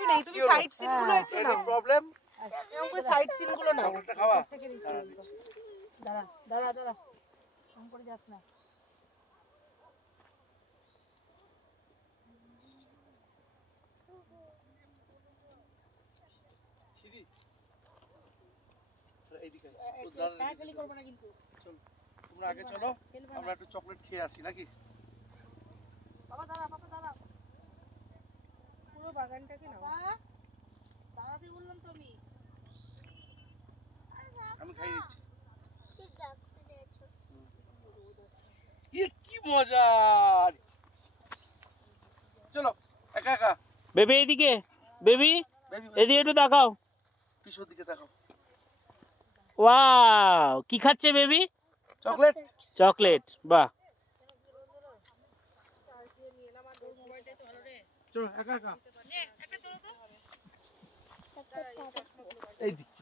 কিচ্ছু নেই, তুমি সাইড সিন গুলো একটু নাও। প্রবলেম এরকম সাইড সিন গুলো নাও। চকলেটটা খাওয়া দাঁড়া দাঁড়া দাঁড়া, ফোন করে যাস না। খেলি করবো না কিন্তু। তোমরা আগে চলো, আমরা একটু চকলেট খেয়ে আসি নাকি? বাবা দাঁড়া, বাবা দাঁড়া, পুরো বাগানটাকে নাও। দাঁড়াতে বললাম তো আমি খাই দিচ্ছি। কি মজা! চলো একা একা। বেবি এইদিকে, বেবি এদিকে একটু তাকাও। পিছন দিকে তাকাও। ওয়াও, কি খাচ্ছে বেবি? চকলেট। চকলেট, বাহ। চলো একা একা। এই দিচ্ছি।